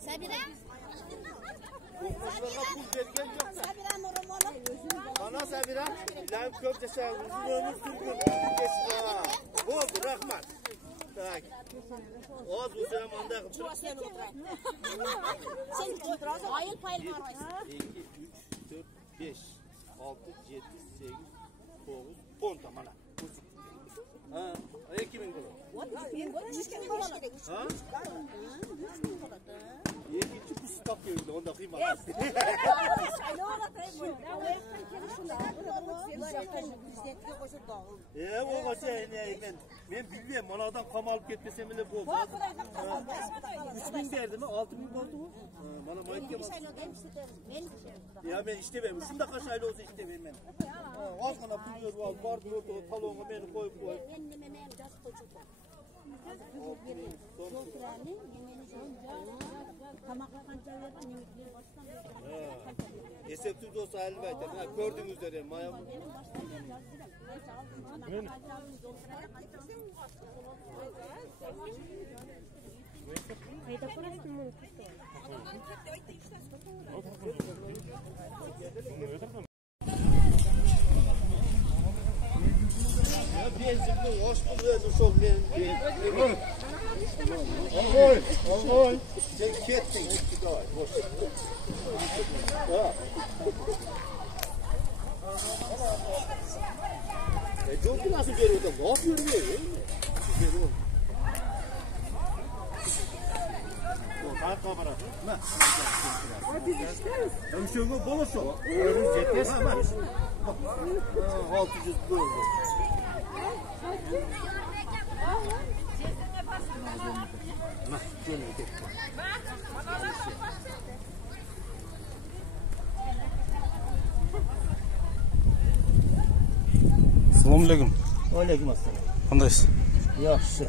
Sabira? Bana Sabira, ilan köfte sen uzun ömür sürgün. Bu rahmat. Tak. Oz bu sene manda yaptım. Sen oturasın, ayıl payıl var. 2, 3, 4, 5, 6, 7, 8, 9, 10 tamam. Ha, 2000 dolar. 100 bin dolar. Ha? 100 bin dolar. İkinci bir stok yerinde, onda kıyma. O kaça ben bilmiyorum, bana adam kam alıp gitmesem bile bu oldu. 3000 derdi mi? 6000 oldu mu? Bana mayık yapamaz. Ya ben işte ben, şunda kaç aylı olsa işte ben. Az kana pulver var, vardı orada, talonga beni koyup koyup. Esepsiz olsa elbette. Gördüğünüz üzere maya mı? Benzinli hoş buluyordu çok benzinli. Oy. Sen kettin. Çok nasıl görüyordu? Ne yapıyorum ya? Kalk kamera. Ne? Hadi işte. Ben şöyle bolaşım. Yetes. 600 dolar. Assalomu alaykum. Aleyküm assalom. Qandaysiz? Yaxshi.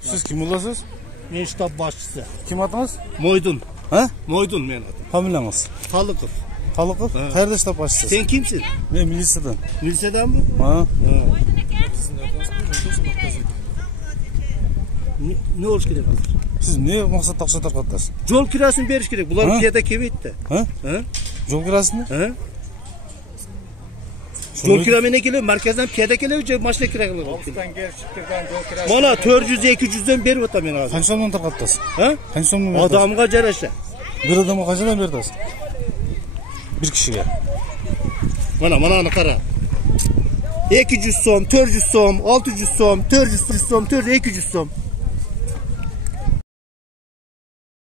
Siz kim bo'lasiz? Men shtab boshchisi. Kim atingiz? Moydun. Ha? Moydun men adım. Familiyangiz? Taliqov. Taliqov? Qayerda shtab boshchisiz? Sen kimsin? Men militsiyadan. Militsiyadanmi? Ha. Ne oluş kerak hozir? Siz ne maqsadda o'xshat tarqatasiz? Yo'l kirasini berish kerak. Bular piyoda kelmaydi. Ha? Ha? Yo'l kirasini? Ha? Yo'l kiramene kelib, markazdan piyoda kelib, mashina kerak. Olsdan kelib chiqtirgan yo'l kirasi. Mana 400-200 dan berib o'taman hozir. Qancha so'mdan tarqatasiz? Ha? Qancha so'mdan berasiz? Odamga jarasha. Bir odamga qanchadan berasiz? Bir kishiga. Mana qara. 200 so'm, 400 so'm, 600 so'm, 400 so'm, 200 so'm.